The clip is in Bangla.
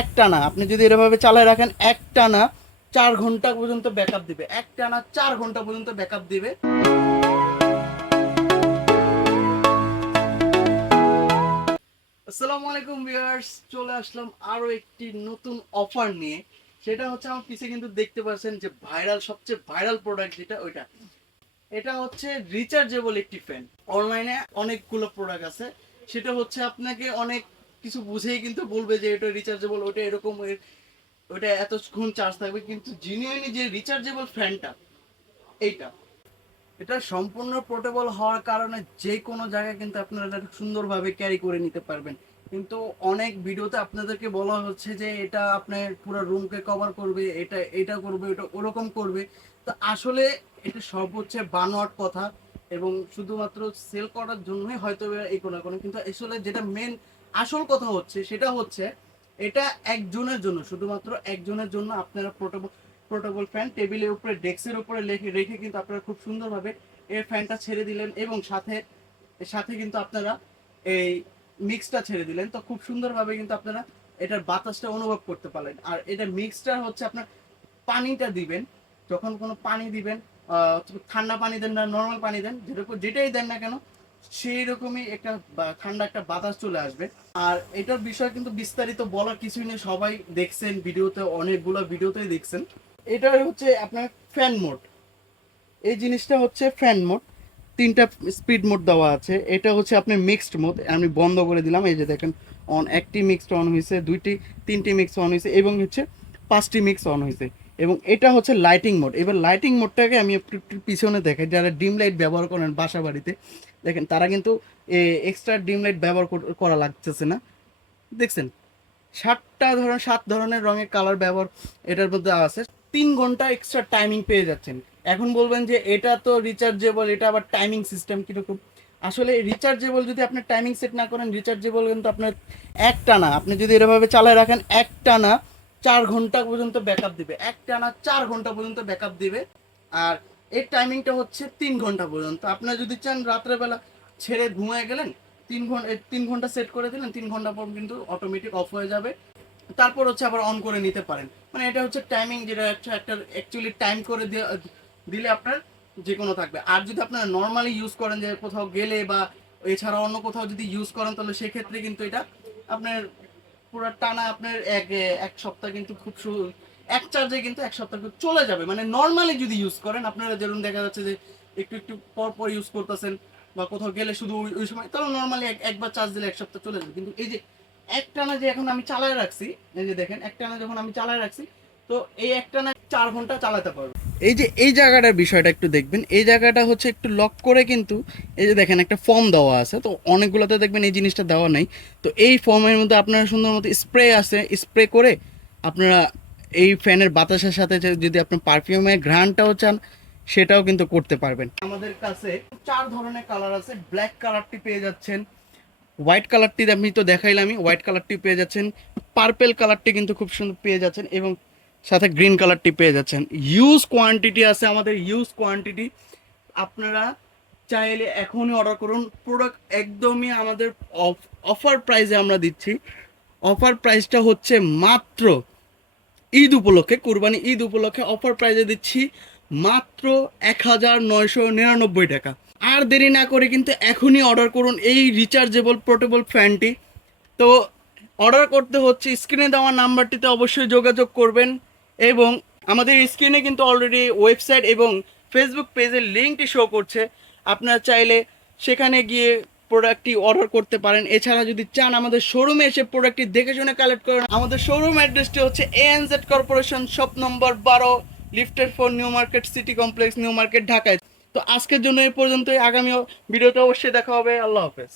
একটানা আপনি যদি এভাবে চালায় রাখেন একটানা 4 ঘন্টা পর্যন্ত ব্যাকআপ দিবে, একটানা 4 ঘন্টা পর্যন্ত ব্যাকআপ দিবে। আসসালামু আলাইকুম ভিউয়ার্স, চলে আসলাম আরো একটি নতুন অফার নিয়ে। সেটা হচ্ছে আমার পিছে কিন্তু দেখতে পাচ্ছেন যে ভাইরাল, সবচেয়ে ভাইরাল প্রোডাক্ট যেটা ওইটা, এটা হচ্ছে রিচার্জেবল একটি ফ্যান। অনলাইনে অনেকগুলো প্রোডাক্ট আছে, সেটা হচ্ছে আপনাকে অনেক কিছু বুঝেই কিন্তু বলবে যে এটা রিচার্জেবল, ওটা এরকম, ওটা এতক্ষণ চার্জ থাকবে, কিন্তু জিনিয়ালি যে রিচার্জেবল ফ্যানটা এইটা, এটা সম্পূর্ণ পোর্টেবল হওয়ার কারণে যে কোনো জায়গায় কিন্তু আপনারা এটা সুন্দরভাবে ক্যারি করে নিতে পারবেন। কিন্তু অনেক ভিডিওতে আপনাদেরকে বলা হচ্ছে যে এটা আপনার পুরো রুমকে কভার করবে, এটা এটা করবে, এটা ওরকম করবে। তো আসলে এটা সব হচ্ছে বানোয়াট কথা, এবং শুধুমাত্র সেল করার জন্যই হয়তো এই কোনো কোনো, কিন্তু আসলে যেটা মেন আসল কথা হচ্ছে সেটা হচ্ছে এটা একজনের জন্য, শুধুমাত্র একজনের জন্য আপনারা পোর্টেবল পোর্টেবল ফ্যান টেবিলের উপরে, ডেস্কের উপরে রেখে রেখে কিন্তু আপনারা খুব সুন্দরভাবে এই ফ্যানটা ছেড়ে দিলেন, এবং সাথে সাথে কিন্তু আপনারা এই মিক্সটা ছেড়ে দিলেন। তো খুব সুন্দরভাবে কিন্তু আপনারা এটার বাতাসটা অনুভব করতে পারলেন। আর এটা মিক্সটা হচ্ছে আপনার পানিটা দিবেন, যখন কোনো পানি দিবেন, ঠান্ডা পানি দেন না নর্মাল পানি দেন, যেরকম যেটাই দেন না কেন সেই রকমই একটা ঠান্ডা একটা বাতাস চলে আসবে। আর এটার বিষয় কিন্তু বিস্তারিত বলার কিছুই নেই, সবাই দেখছেন ভিডিওতে, অনেকগুলো ভিডিওতেই দেখছেন। এটা হচ্ছে আপনার ফ্যান মোড, এই জিনিসটা হচ্ছে ফ্যান মোড। 3টা স্পিড মোড দেওয়া আছে। এটা হচ্ছে আপনার মিক্সড মোড, আমি বন্ধ করে দিলাম, এই যে দেখেন অন, একটি মিক্সড অন হয়েছে, তিনটি মিক্স অন হয়েছে, এবং হচ্ছে 5টি মিক্স অন হয়েছে। এবং এটা হচ্ছে লাইটিং মোড। এবার লাইটিং মোডটাকে আমি একটু একটু পিছনে দেখাই, যারা ডিম লাইট ব্যবহার করেন বাসা বাড়িতে, দেখেন তারা কিন্তু এক্সট্রা ডিম লাইট ব্যবহার করা লাগতেছে না। দেখছেন 7 ধরনের রঙের কালার ব্যবহার এটার মধ্যে আছে। 3 ঘন্টা এক্সট্রা টাইমিং পেয়ে যাচ্ছেন। এখন বলবেন যে এটা তো রিচার্জেবল, এটা আবার টাইমিং সিস্টেম কিরকম? আসলে রিচার্জেবল যদি আপনি টাইমিং সেট না করেন, রিচার্জেবল কিন্তু আপনার একটানা আপনি যদি এভাবে চালায় রাখেন একটানা 4 ঘন্টা পর্যন্ত ব্যাকআপ দিবে, একটানা 4 ঘন্টা পর্যন্ত ব্যাকআপ দিবে। আর এর টাইমিংটা হচ্ছে 3 ঘন্টা পর্যন্ত। আপনার যদি চান রাত্রেবেলা ছেড়ে ঘুমিয়ে গেলেন, 3 ঘন্টা সেট করে দিলেন, 3 ঘন্টা পর কিন্তু অটোমেটিক অফ হয়ে যাবে। তারপর হচ্ছে আবার অন করে নিতে পারেন। মানে এটা হচ্ছে টাইমিং, যেটা হচ্ছে একটা অ্যাকচুয়ালি টাইম করে দিলে আপনার যে কোনো থাকবে। আর যদি আপনারা নর্মালি ইউজ করেন, যে কোথাও গেলে বা এছাড়া অন্য কোথাও যদি ইউজ করেন, তাহলে সেক্ষেত্রে কিন্তু এটা আপনার পুরো টানা আপনার এক এক সপ্তাহ কিন্তু এক চার্জে কিন্তু এক সপ্তাহ কিন্তু চলে যাবে। মানে নর্মালি যদি ইউজ করেন, আপনারা যেরকম দেখা যাচ্ছে যে একটু একটু পর পর ইউজ করতেছেন বা কোথাও গেলে শুধু ওই সময়, তাহলে নর্মালি একবার চার্জ দিলে এক সপ্তাহ চলে যাবে। কিন্তু এই যে একটানা যে এখন আমি চালায় রাখছি, এই যে দেখেন একটানা যখন আমি চালায় রাখছি, তো এই একটানা 4 ঘন্টা চালাতে পারবো। এই যে এই জায়গাটার বিষয়টা একটু দেখবেন, এই জায়গাটা হচ্ছে একটু লক করে, কিন্তু এই যে দেখেন একটা ফর্ম দেওয়া আছে, তো অনেকগুলোতে দেখবেন এই জিনিসটা দেওয়া নেই। তো এই ফর্মের মধ্যে আপনারা সুন্দর মতো স্প্রে আছে, স্প্রে করে আপনারা এই ফ্যানের বাতাসের সাথে যদি আপনার পারফিউমের ঘ্রাণটাও চান, সেটাও কিন্তু করতে পারবেন। আমাদের কাছে 4 ধরনের কালার আছে। ব্ল্যাক কালারটি পেয়ে যাচ্ছেন, হোয়াইট কালারটি আমি তো দেখাইলামই, হোয়াইট কালারটি পেয়ে যাচ্ছেন, পার্পেল কালারটি কিন্তু খুব সুন্দর পেয়ে যাচ্ছেন, এবং সাথে গ্রিন কালারটি পেয়ে যাচ্ছেন। ইউজ কোয়ান্টিটি আছে আমাদের, ইউজ কোয়ান্টিটি। আপনারা চাইলে এখনই অর্ডার করুন। প্রোডাক্ট একদমই আমাদের অফার প্রাইসে আমরা দিচ্ছি। অফার প্রাইসটা হচ্ছে মাত্র ঈদ উপলক্ষে, কুরবানি ঈদ উপলক্ষে অফার প্রাইসে দিচ্ছি মাত্র 1999 টাকা। আর দেরি না করে কিন্তু এখনই অর্ডার করুন এই রিচার্জেবল পোর্টেবল ফ্যানটি। তো অর্ডার করতে হচ্ছে স্ক্রিনে দেওয়া নাম্বারটিতে অবশ্যই যোগাযোগ করবেন, এবং আমাদের স্ক্রিনে কিন্তু অলরেডি ওয়েবসাইট এবং ফেসবুক পেজের লিঙ্কটি শো করছে। আপনারা চাইলে সেখানে গিয়ে প্রোডাক্টটি অর্ডার করতে পারেন। এছাড়া যদি চান আমাদের শোরুমে এসে প্রোডাক্টটি দেখে শুনে কালেক্ট করেন, আমাদের শোরুম অ্যাড্রেসটি হচ্ছে ANZ কর্পোরেশন, শপ নম্বর 12, লিফটের 4, new market city complex, new market, ঢাকায়। তো আজকের জন্য এই পর্যন্তই। আগামী ভিডিওতে অবশ্যই দেখা হবে। আল্লাহ হাফেজ।